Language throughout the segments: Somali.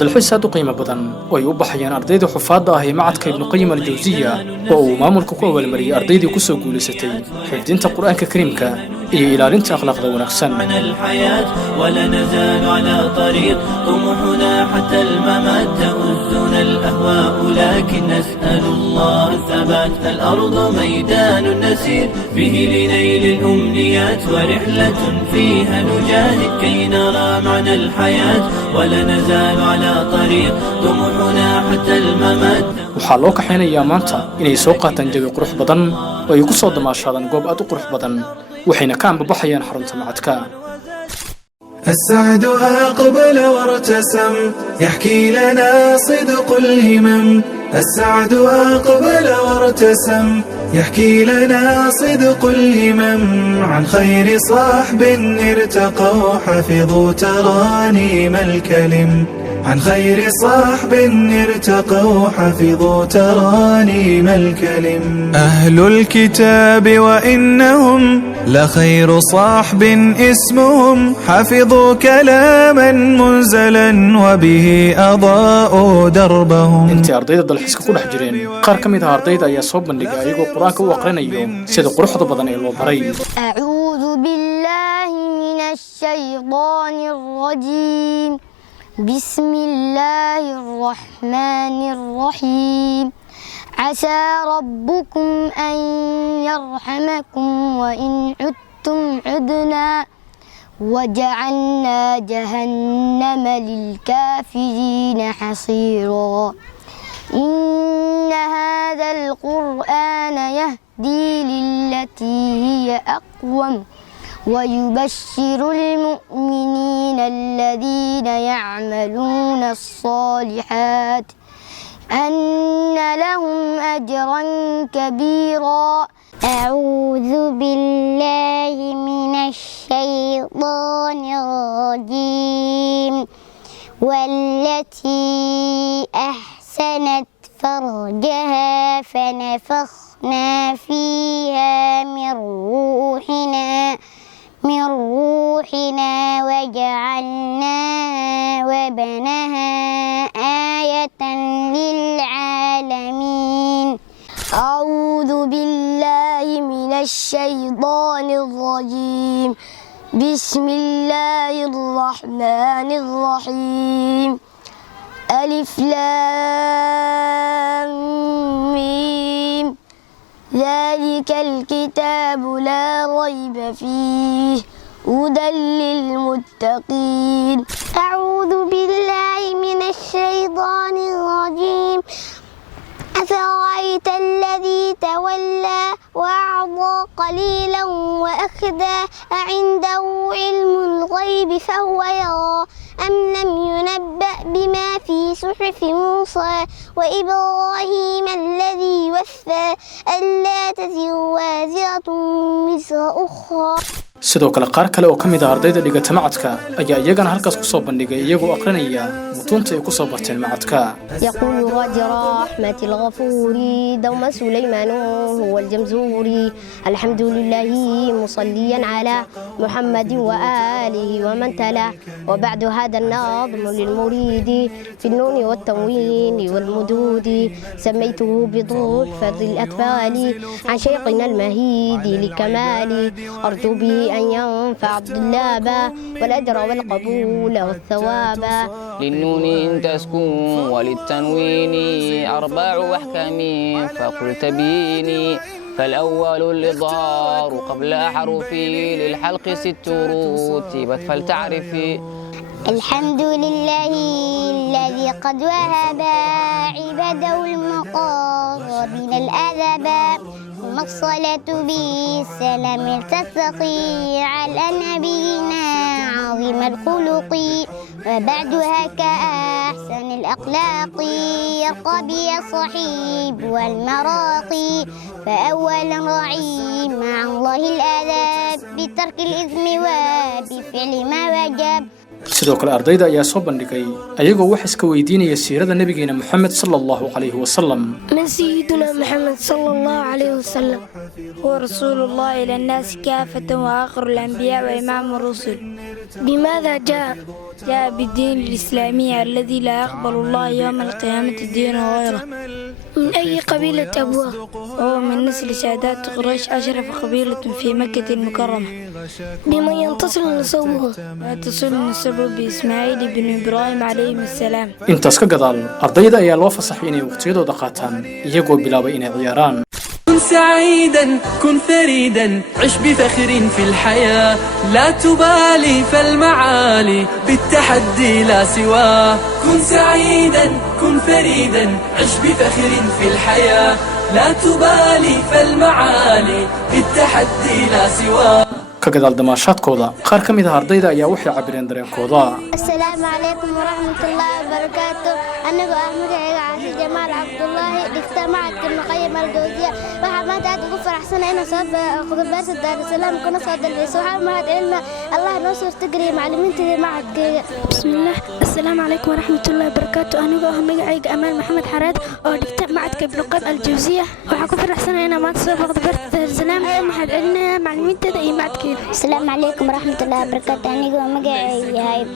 dalxiis aad u qiimo badan oo ay u baxayaan ardayda xufaadda ah ee macadka ibnu qayim al-jawziya oo uu maamulku ku awaalmariyay ardaydii ku soo guulaysatay xifdinta qur'aanka kariimka iyo ilaalinta akhlaaqda wanaagsan. ولا نزال على طريق طموحنا حتى الممات تؤذنا الأهواء لكن نسأل الله الثبات. الأرض ميدان نسير به لنيل الأمنيات ورحلة فيها نجاهد كي نرى معنى الحياة ولا نزال على طريق طموحنا حتى الممات. waxaa loo kaxaynayaa maanta inay soo qaataan jawi qurux badan oo ay ku soo damaashaadaan goob aad u qurux badan waxayna ka anbabaxayaan xarunta macadka. السعد أقبل وارتسم يحكي لنا صدق الهمم. السعد أقبل وارتسم يحكي لنا صدق الهمم عن خير صاحب ارتقوا حفظوا ترانيم الكلم. عن خير صاحب ارتقوا حفظوا ترانيم الكلم. أهل الكتاب وإنهم لخير صاحب اسمهم حفظوا كلاما منزلا وبه أضاءوا دربهم. intii ardayda dalxiiska ku dhex jireen qaar ka mid ah ardayda ayaa soo bandhigay ayagoo quraanka u aqrinayo sida quruxda badan ee loo baray. أعوذ بالله من الشيطان الرجيم. بسم الله الرحمن الرحيم. عسى ربكم أن يرحمكم وإن عدتم عدنا وجعلنا جهنم للكافرين حصيرا. إن هذا القرآن يهدي للتي هي أقوم ويبشر المؤمنين الذين يعملون الصالحات أن لهم أجرا كبيرا. أعوذ بالله من الشيطان الرجيم. والتي أحسنت فرجها فنفخنا فيها من روحنا وجعلناها وبنها آية للعالمين. أعوذ بالله من الشيطان الرجيم. بسم الله الرحمن الرحيم. ألف لام ميم. ذلك الكتاب لا ريب فيه هدى للمتقين. أعوذ بالله من الشيطان الرجيم. أفرأيت الذي تولى وأعطى قليلا وأخذى أعنده علم الغيب فهو يرى أم لم ينبأ بما في صحف موسى وإبراهيم الذي وفى ألا تزر وازرة وزر أخرى. sidoo kale qaar kale oo ka mid ah ardayda dhigata macadka ayaa iyagana halkaas ku soo bandhigay iyagoo aqrinaya mutuunta ay ku soo barteen macadka. يقول راجي رحمة الغفور دوما سليمان هو الجمزوري. الحمد لله مصليا على محمد وآله ومن تلا. وبعد هذا النظم للمريد في النون والتنوين والمدود سميته بتحفة الأطفال عن شيخنا المهيد لكمال. أرجو به أن ينفع الطلاب والأجر والقبول والثواب. للنون تسكن وللتنوين أربع أحكام فقلت بيني. فالأول الإظهار قبل حرفي للحلق 6 رتبت فلتعرفي. الحمد لله الذي قد وهب عباده المقربين الأدب. ثم الصلاة بالسلام تستقي على نبينا عظيم الخلق. وبعدها كأحسن الأخلاق يرقى بي الصحيب والمراقي. فأولا راعي مع الله الآداب بترك الإثم وبفعل الفعل ما وجب. sidoo kale ardayda ayaa soo bandhigay ayagoo wax iska weydiinaya siirada nabigeena Muhammad sallallahu alayhi wasallam. سيدنا محمد صلى الله عليه وسلم هو رسول الله إلى الناس كافة وآخر الأنبياء وإمام الرسل. بماذا جاء؟ جاء بالدين الإسلامي الذي لا يقبل الله يوم القيامة دين غيره. من أي قبيلة أبوه؟ وهو من نسل سادات قريش أشرف قبيلة في مكة المكرمة. بمن ينتصر نسبه؟ يتصل نسبه بإسماعيل بن إبراهيم عليه السلام. intaas ka gadaal ardayda ayaa loo fasaxay inay waqtiyadooda qaataan iyagoo bilaabay inay ciyaaraan. كن سعيدا كن فريدا عش بفخر في الحياة لا تبالي فالمعالي بالتحدي لا سواه. كن سعيدا كن فريدا عش بفخر في الحياة لا تبالي فالمعالي بالتحدي لا سواه. ka gadaal damaashaadkooda qaar ka mid ah ardayda ayaa waxay cabireen dareenkooda. السلام عليكم ورحمة الله وبركاته. أنا أحمد عاشر جمال عبد الله اجتمعت ابن قيم الجوزية وحمد عاد غفر أحسن أنا صاب خبرت دار السلام كنا صاد الإسوح ما علمنا الله نصر تجري معلمين تدي معك. بسم الله. السلام عليكم ورحمة الله وبركاته. أنا أحمد أمال محمد حراد اجتمعت ابن قيم الجوزية وحكفر أحسن أنا ما تصاب خبرت دار السلام ما علمنا معلمين تدي معك. السلام عليكم ورحمة الله وبركاته. أنا مجاي هاي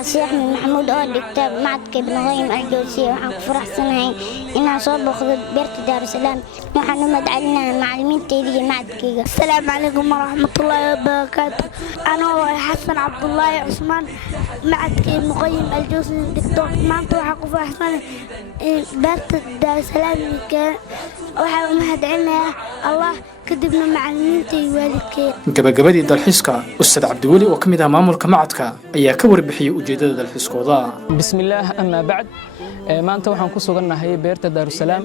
الشيخ محمود كتاب معك ابن قيم الجوزية وحن فرح سنة إن صوب خذ بيرت دار السلام وحن مدعلنا معلمين تيجي معك. السلام عليكم ورحمة الله وبركاته. أنا حسن عبد الله عثمان معك ابن قيم الجوزية دكتور مانتو حقوق أحسن بيرت دار السلام كان وحن مدعلنا الله كدبنا معلمين تيجي والدك. gabagabadii dalxiiska ustaad cabdiweli oo ka mid ah maamulka macadka ayaa ka warbixiyay ujeedada dalxiiskooda. bismillaah ama bacd maanta waxaan ku sugannahay beerta daarusalaam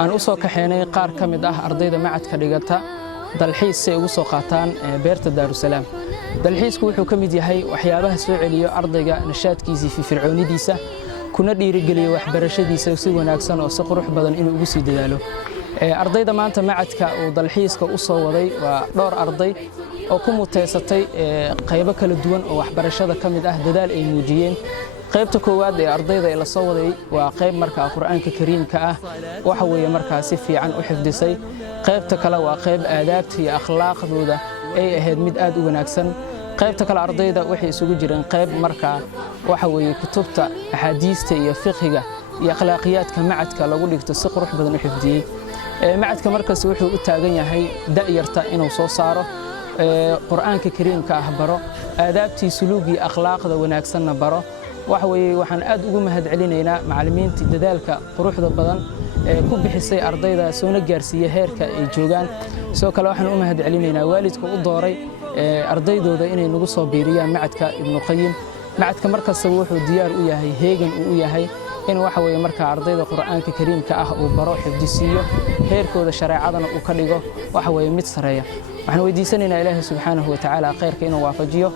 aan u soo kaxeynay qaar ka mid ah ardayda macadka dhigata dalxiis si ay ugu soo qaataan beerta daarusalaam. dalxiisku wuxuu ka mid yahay waxyaabaha soo celiyo ardayga nashaadkiisa fi fircoonidiisa kuna dhiirigeliyo waxbarashadiisa si wanaagsan oo si qurux badan inuu ugu sii dadaalo. ardayda maanta macadka uu dalxiiska u soo waday waa dhowr arday oo ku muteysatay qaybo kala duwan oo waxbarashada ka mid ah dadaal ay muujiyeen. qaybta koowaad ee ardayda la soo waday waa qayb markaa quraanka kariimka ah waxa weeye markaa si fiican u xifdisay. qaybta kale waa qayb aadaabta iyo akhlaaqdooda ay ahayd mid aad u wanaagsan. qaybta kale ardayda waxay isugu jireen qayb markaa waxa weeye kutubta axaadiista iyo fiqhiga iyo akhlaaqiyaadka macadka lagu dhigto si qurux badan u xifdiyay. macadka markaas wuxuu u taagan yahay da'yarta inuu soo saaro quraanka kariimka ah baro aadaabtii suluugi akhlaaqda wanaagsanna baro. waxa weeye waxaan aad ugu mahadcelinaynaa macallimiinta dadaalka quruxda badan ee ku bixisay ardayda soo gaarsiiyay heerka ay joogaan. sidoo kale waxaan u mahadcelinaynaa waalidka u dooray ardaydooda inay nagu soo biiriyaan macadka ibnu qayyim. macadka markaas wuxuu diyaar u yahay heegan u yahay in waxa weeye marka ardayda quraanka kariimka ah uu baro xifdisiyo heerkooda shareecadana uu ka dhigo waxa weeye mid sareeya. waxaan weydiisanaynaa ilaahay subxaanahu wa ta'aala khayrka inuu waafajiyo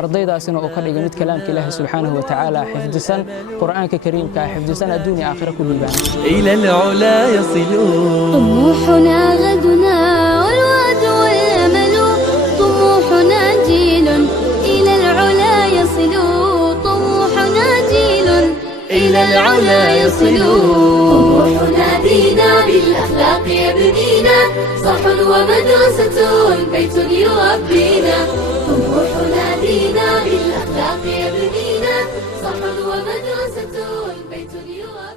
ardaydaasina uu ka dhigo mid kalaamka ilaahay subxaanahu wa ta'aala xifdisan quraanka kariimka xifdisan adduunyo aakhira ku liibaan. إلى العلا يصلون طموحنا غدنا والوعد والأمل طموحنا جيل إلى العلا يصل طموحنا جيل إلى العلا يصل طموحنا بينا بالأخلاق يبنينا صح ومدرسة بيت يربينا طموحنا بينا بالأخلاق يبنينا صح ومدرسة بيت يربينا.